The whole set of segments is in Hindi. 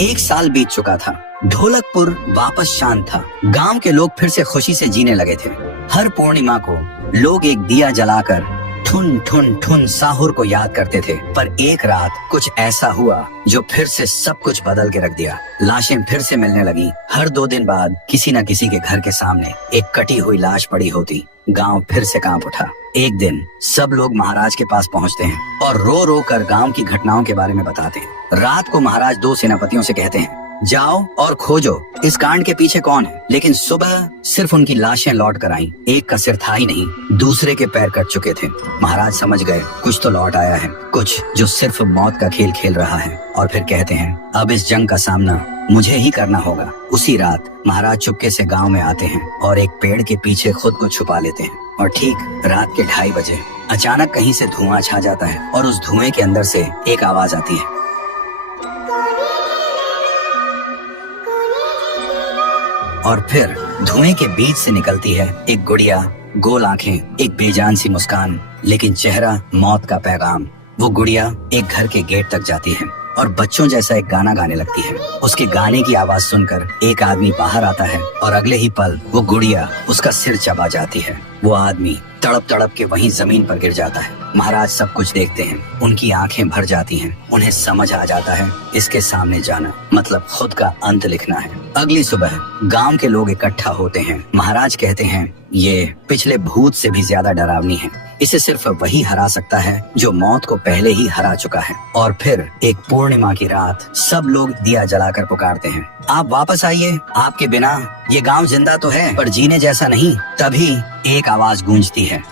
एक साल बीत चुका था। ढोलकपुर वापस शांत था। गांव के लोग फिर से खुशी से जीने लगे थे। हर पूर्णिमा को लोग एक दिया जलाकर ठुन ठुन ठुन साहुर को याद करते थे। पर एक रात कुछ ऐसा हुआ जो फिर से सब कुछ बदल के रख दिया। लाशें फिर से मिलने लगी। हर 2 दिन बाद किसी न किसी के घर के सामने एक कटी हुई लाश पड़ी होती। गांव फिर से कांप उठा। एक दिन सब लोग महाराज के पास पहुंचते हैं और रो रो कर गांव की घटनाओं के बारे में बताते हैं। रात को महाराज 2 सेनापतियों से कहते हैं, जाओ और खोजो इस कांड के पीछे कौन है। लेकिन सुबह सिर्फ उनकी लाशें लौट कर आईं। एक का सिर था ही नहीं, दूसरे के पैर कट चुके थे। महाराज समझ गए कुछ तो लौट आया है, कुछ जो सिर्फ मौत का खेल खेल रहा है। और फिर कहते हैं, अब इस जंग का सामना मुझे ही करना होगा। उसी रात महाराज चुपके से गांव में आते हैं और एक पेड़ के पीछे खुद को छुपा लेते हैं। और ठीक रात के 2:30 बजे अचानक कहीं से धुआं छा जाता है और उस धुएं के अंदर से एक आवाज आती है। और फिर धुएं के बीच से निकलती है एक गुड़िया, गोल आंखें, एक बेजान सी मुस्कान, लेकिन चेहरा मौत का पैगाम। वो गुड़िया एक घर के गेट तक जाती है और बच्चों जैसा एक गाना गाने लगती है। उसके गाने की आवाज सुनकर एक आदमी बाहर आता है और अगले ही पल वो गुड़िया उसका सिर चबा जाती है। वो आदमी तड़प तड़प के वहीं जमीन पर गिर जाता है। महाराज सब कुछ देखते हैं। उनकी आंखें भर जाती हैं। उन्हें समझ आ जाता है इसके सामने जाना मतलब खुद का अंत लिखना है। अगली सुबह गांव के लोग इकट्ठा होते हैं। महाराज कहते हैं, ये पिछले भूत से भी ज्यादा डरावनी है। इसे सिर्फ वही हरा सकता है जो मौत को पहले ही हरा चुका है। और फिर एक पूर्णिमा की रात सब लोग दिया जलाकर पुकारते हैं, आप वापस आइए, आपके बिना ये गांव जिंदा तो है पर जीने जैसा नहीं। तभी एक आवाज गूंजती है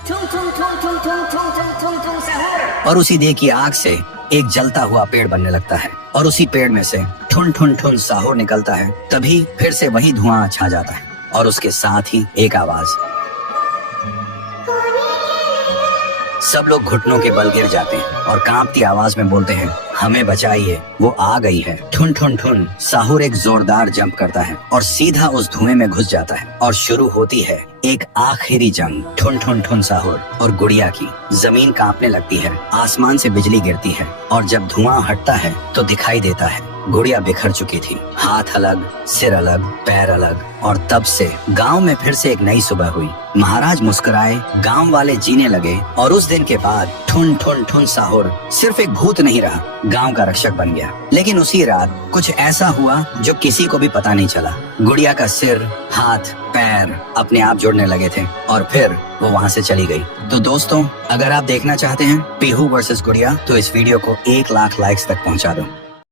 और उसी देह की आग से एक जलता हुआ पेड़ बनने लगता है और उसी पेड़ में से ठुन ठुन ठुन साहुर निकलता है। तभी फिर से वही धुआं छा जाता है और उसके साथ ही एक आवाज। सब लोग घुटनों के बल गिर जाते हैं और कांपती आवाज में बोलते हैं, हमें बचाइए, वो आ गई है। ठुन ठुन ठुन साहुर एक जोरदार जंप करता है और सीधा उस धुएं में घुस जाता है और शुरू होती है एक आखिरी जंग ठुन ठुन ठुन साहुर और गुड़िया की। जमीन कांपने लगती है, आसमान से बिजली गिरती है और जब धुआं हटता है तो दिखाई देता है गुड़िया बिखर चुकी थी। हाथ अलग, सिर अलग, पैर अलग। और तब से गांव में फिर से एक नई सुबह हुई। महाराज मुस्कुराए, गांव वाले जीने लगे और उस दिन के बाद ठुन ठुन ठुन साहुर सिर्फ एक भूत नहीं रहा, गांव का रक्षक बन गया। लेकिन उसी रात कुछ ऐसा हुआ जो किसी को भी पता नहीं चला। गुड़िया का सिर, हाथ, पैर अपने आप जुड़ने लगे थे और फिर वो वहाँ से चली गई। तो दोस्तों, अगर आप देखना चाहते हैं पीहू वर्सेस गुड़िया तो इस वीडियो को 1 लाख लाइक्स तक पहुँचा दो।